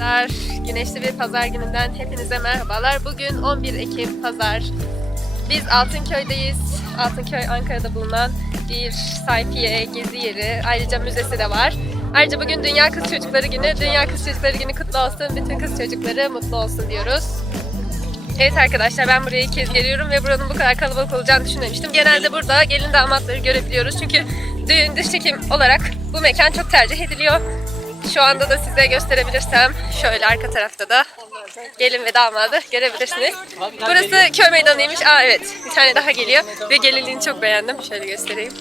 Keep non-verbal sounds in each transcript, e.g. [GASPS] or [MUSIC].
arkadaşlar. Güneşli bir pazar gününden hepinize merhabalar. Bugün 11 Ekim pazar. Biz Altınköy'deyiz. Altınköy Ankara'da bulunan bir sayfiye, gezi yeri. Ayrıca müzesi de var. Ayrıca bugün Dünya Kız Çocukları Günü. Dünya Kız Çocukları Günü kutlu olsun. Bütün kız çocukları mutlu olsun diyoruz. Evet arkadaşlar ben burayı ilk kez geliyorum ve buranın bu kadar kalabalık olacağını düşünmemiştim. Genelde burada gelin damatları görebiliyoruz. Çünkü düğün dış çekim olarak bu mekan çok tercih ediliyor. Şu anda da size gösterebilirsem şöyle arka tarafta da gelin ve damadı görebilirsiniz. Burası köy meydanıymış. Aa evet bir tane daha geliyor ve gelinliğini çok beğendim. Şöyle göstereyim.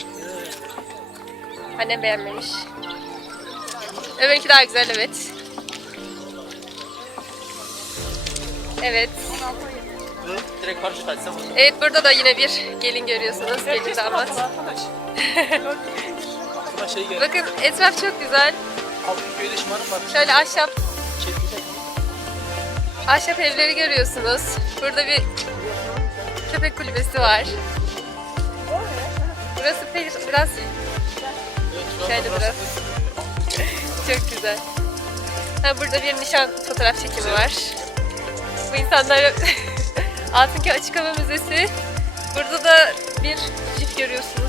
Annem beğenmemiş. Öbürünki daha güzel evet. Evet. Direkt paraşüt açsam olur. Evet burada da yine bir gelin görüyorsunuz. Gelin damat. [LAUGHS] Bakın etraf çok güzel. Şöyle ahşap ahşap evleri görüyorsunuz. Burada bir köpek kulübesi var. Burası bir- biraz şöyle biraz [LAUGHS] çok güzel. Ha, burada bir nişan fotoğraf çekimi var. Bu insanlar [LAUGHS] Altınköy Açık Hava Müzesi. Burada da bir jip görüyorsunuz.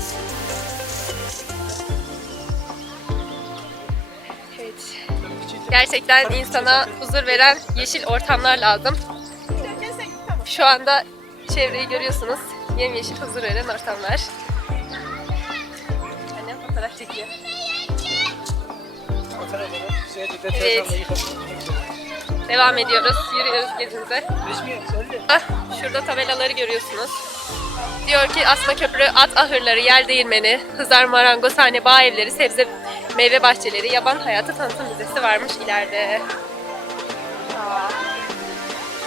Gerçekten insana huzur veren yeşil ortamlar lazım. Şu anda çevreyi görüyorsunuz. Yemyeşil huzur veren ortamlar. Annem fotoğraf çekiyor. Evet. Devam ediyoruz. Yürüyoruz gezimize. Şurada tabelaları görüyorsunuz. Diyor ki Asma Köprü, at ahırları, yer değirmeni, Hızar Marangozhane, bağ evleri, sebze meyve bahçeleri, yaban hayatı tanıtım müzesi varmış ileride.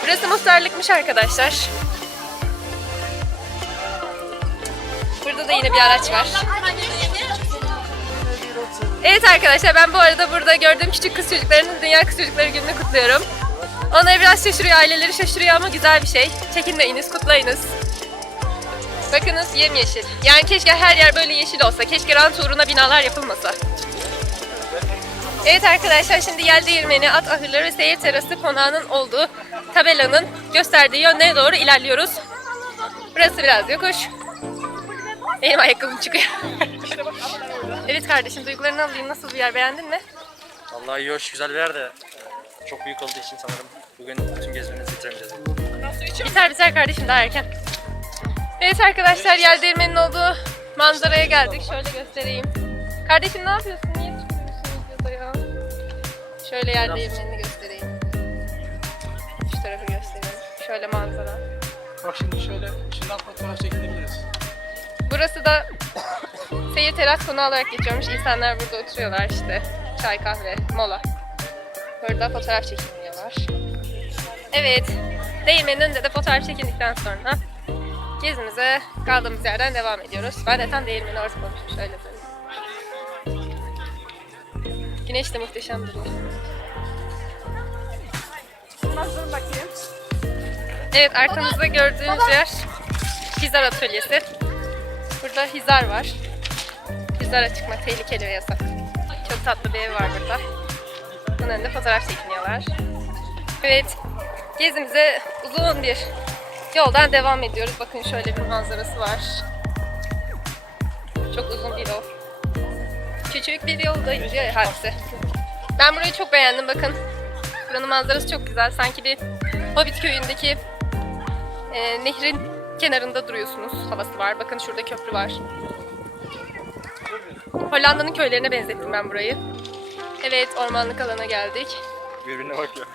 Burası muhtarlıkmış arkadaşlar. Burada da yine bir araç var. Evet arkadaşlar ben bu arada burada gördüğüm küçük kız çocuklarının Dünya Kız Çocukları Günü'nü kutluyorum. Onlar biraz şaşırıyor, aileleri şaşırıyor ama güzel bir şey. Çekinmeyiniz, kutlayınız. Bakınız yemyeşil. Yani keşke her yer böyle yeşil olsa. Keşke rant uğruna binalar yapılmasa. Evet arkadaşlar şimdi yel değirmeni, at ahırları ve seyir terası konağının olduğu tabelanın gösterdiği yöne doğru ilerliyoruz. Burası biraz yokuş. Benim ayakkabım çıkıyor. [LAUGHS] evet kardeşim duygularını alayım. Nasıl bir yer beğendin mi? Vallahi iyi hoş güzel bir yer de e, çok büyük olduğu için sanırım bugün tüm gezmenizi bitiremeyeceğiz. Biter biter kardeşim daha erken. Evet arkadaşlar yer değirmenin olduğu manzaraya geldik. Şöyle göstereyim. Kardeşim ne yapıyorsun? Şöyle yer değirmenini göstereyim. Şu tarafı göstereyim. Şöyle manzara. Bak şimdi şöyle şundan fotoğraf çekilebiliriz. Burası da [COUGHS] seyir teras konağı olarak geçiyormuş. İnsanlar burada oturuyorlar işte. Çay, kahve, mola. Burada fotoğraf çekiliyorlar. Evet. Değirmenin önünde de fotoğraf çekildikten sonra gezimize kaldığımız yerden devam ediyoruz. Ben de tam değirmenin ortasındaymışım. Şöyle söyleyeyim. Güneş de muhteşem duruyor. Evet arkamızda gördüğünüz yer Hizar Atölyesi. Burada hizar var. Hizara çıkmak tehlikeli ve yasak. Çok tatlı bir ev var burada. Bunun önünde fotoğraf çekiniyorlar. Evet, gezimize uzun bir yoldan devam ediyoruz. Bakın şöyle bir manzarası var. Çok uzun bir yol. Küçük bir yolda gidiyor hadise. Ben burayı çok beğendim bakın. Buranın manzarası çok güzel. Sanki bir Hobbit köyündeki e, nehrin kenarında duruyorsunuz. Havası var. Bakın şurada köprü var. Hollanda'nın köylerine benzettim ben burayı. Evet, ormanlık alana geldik. Birbirine bakıyor.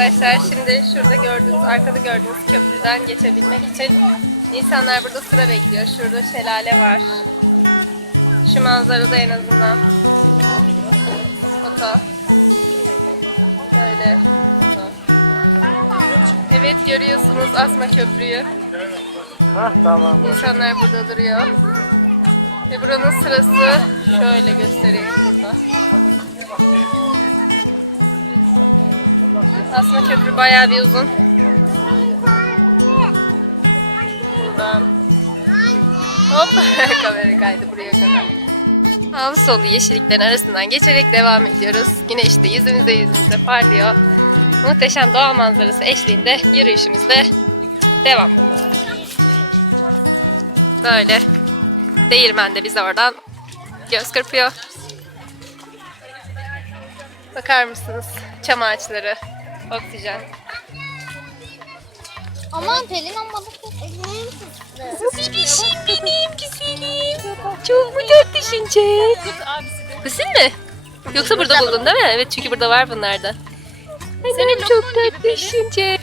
Arkadaşlar şimdi şurada gördüğünüz, arkada gördüğünüz köprüden geçebilmek için insanlar burada sıra bekliyor. Şurada şelale var. Şu manzarada en azından. Böyle. Evet görüyorsunuz Asma Köprüyü. İnsanlar burada bayağı bir uzun. Hop [LAUGHS] kamera kaydı buraya kadar. Havuz solu yeşilliklerin arasından geçerek devam ediyoruz. Güneş de yüzümüze yüzümüze parlıyor. Muhteşem doğa manzarası eşliğinde yürüyüşümüzle devam. Böyle. Değirmen de bize oradan göz kırpıyor. Bakar mısınız? Çam ağaçları, oksijen. Aman Pelin ama bu elim Bu bebişim benim güzelim. Çok mu? Bu senin mi? Yoksa burada buldun değil mi? Evet çünkü burada var bunlardan. Senin çok tatlı düşünce.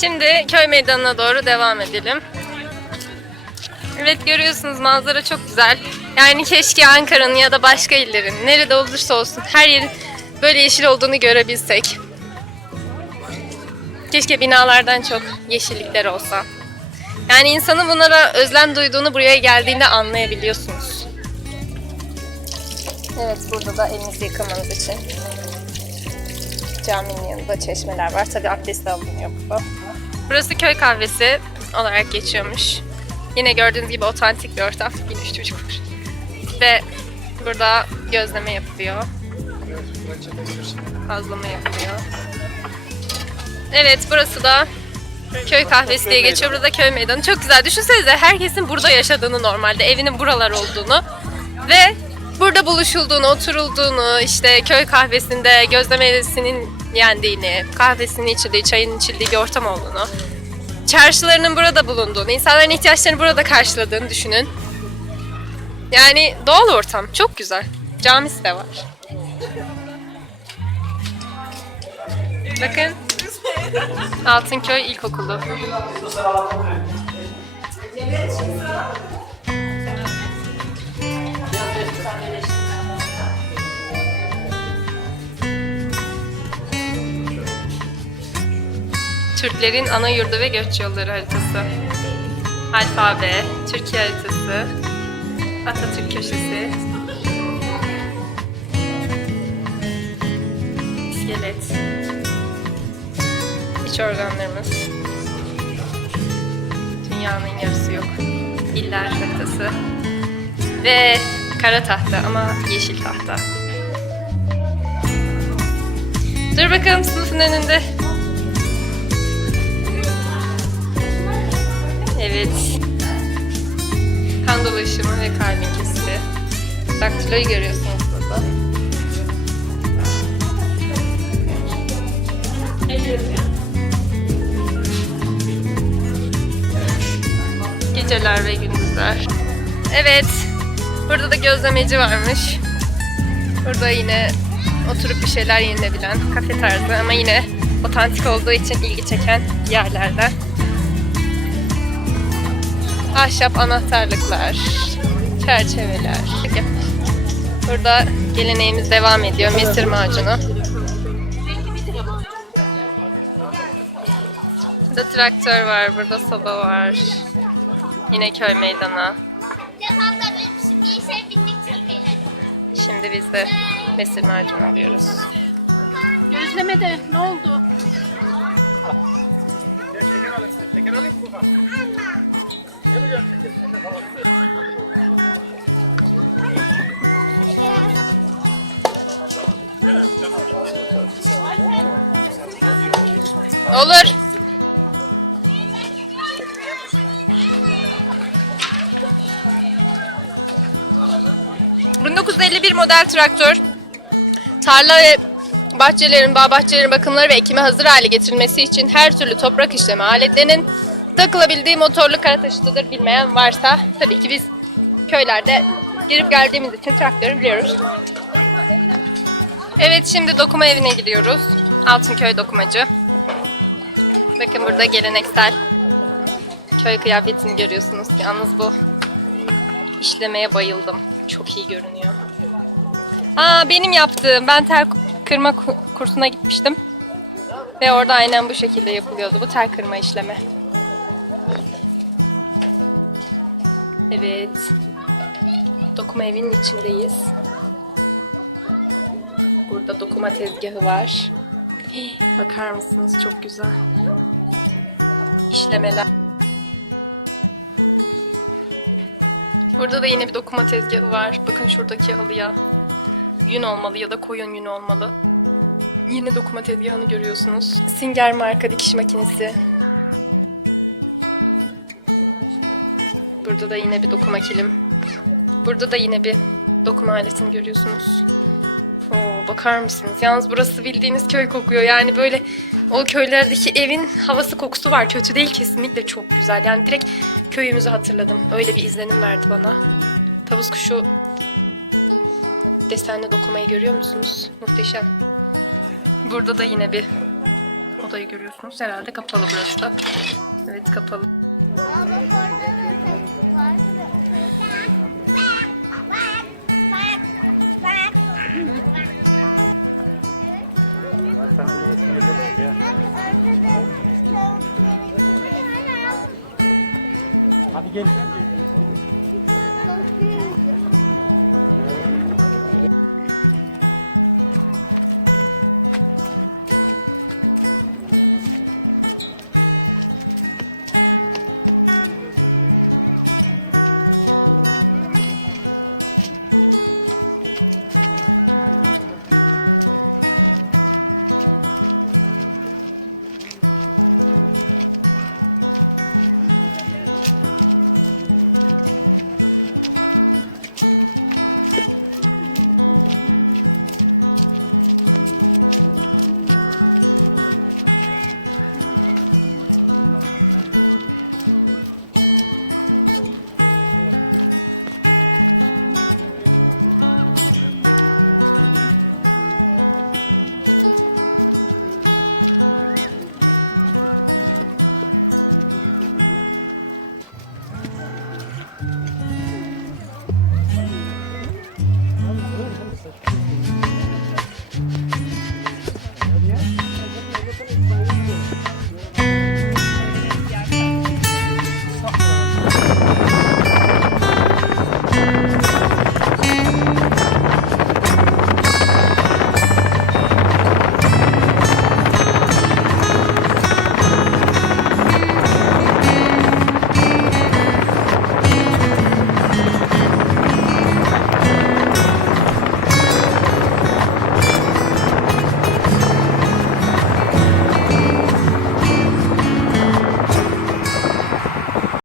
Şimdi köy meydanına doğru devam edelim. Evet görüyorsunuz manzara çok güzel. Yani keşke Ankara'nın ya da başka illerin nerede olursa olsun her yerin böyle yeşil olduğunu görebilsek. Keşke binalardan çok yeşillikler olsa. Yani insanın bunlara özlem duyduğunu buraya geldiğinde anlayabiliyorsunuz. Evet burada da elinizi yıkamanız için caminin yanında çeşmeler var. Tabi abdest de alınıyor burada. Burası köy kahvesi olarak geçiyormuş. Yine gördüğünüz gibi otantik bir ortam. Yine şu çocuk var. Ve burada gözleme yapılıyor. Bazlama yapılıyor. Evet burası da köy kahvesi diye geçiyor. Burada köy meydanı. Çok güzel. Düşünsenize herkesin burada yaşadığını normalde. Evinin buralar olduğunu. Ve burada buluşulduğunu, oturulduğunu, işte köy kahvesinde gözlemesinin yendiğini, kahvesinin içildiği, çayın içildiği bir ortam olduğunu, çarşılarının burada bulunduğunu, insanların ihtiyaçlarını burada karşıladığını düşünün. Yani doğal ortam. Çok güzel. Camisi de var. Bakın. Altınköy İlkokulu. Türklerin ana yurdu ve göç yolları haritası. Alfabe, Türkiye haritası, Atatürk köşesi, iskelet, iç organlarımız, dünyanın yarısı yok, iller haritası ve kara tahta ama yeşil tahta. Dur bakalım sınıfın önünde. Evet. Kan dolaşımı ve kalbin kesiti. Daktiloyu görüyorsunuz Geceler ve gündüzler. Evet. Burada da gözlemeci varmış. Burada yine oturup bir şeyler yenilebilen kafe tarzı ama yine otantik olduğu için ilgi çeken yerlerden. Ahşap anahtarlıklar, çerçeveler. Burada geleneğimiz devam ediyor. Mesir macunu. Burada traktör var, burada soba var. Yine köy meydanı. Şimdi biz de mesir macunu alıyoruz. Model traktör... ...tarla ve bahçelerin, bağ bahçelerin bakımları ve ekime hazır hale getirilmesi için... ...her türlü toprak işleme aletlerinin... ...takılabildiği motorlu kara taşıtıdır bilmeyen varsa... ...tabii ki biz köylerde girip geldiğimiz için traktörü biliyoruz. Evet şimdi dokuma evine gidiyoruz. Altınköy dokumacı. Bakın burada geleneksel köy kıyafetini görüyorsunuz. Yalnız bu işlemeye bayıldım. Aa benim yaptığım. Ben tel kırma ku- kursuna gitmiştim. Ve orada aynen bu şekilde yapılıyordu. Bu tel kırma işlemi. Evet. Dokuma evinin içindeyiz. Burada dokuma tezgahı var. [GASPS] Bakar mısınız? Çok güzel. İşlemeler. Burada da yine bir dokuma tezgahı var. Olmalı ya da koyun yün olmalı. Yine dokuma tezgahını görüyorsunuz. Singer marka dikiş makinesi. Burada da yine bir dokuma kilim. Burada da yine bir dokuma aletini görüyorsunuz. Oo, bakar mısınız? Yalnız burası bildiğiniz köy kokuyor. Yani böyle o köylerdeki evin havası kokusu var. Kötü değil kesinlikle çok güzel. Yani direkt köyümüzü hatırladım. Öyle bir izlenim verdi bana. Da yine bir odayı görüyorsunuz. Herhalde kapalı burası da.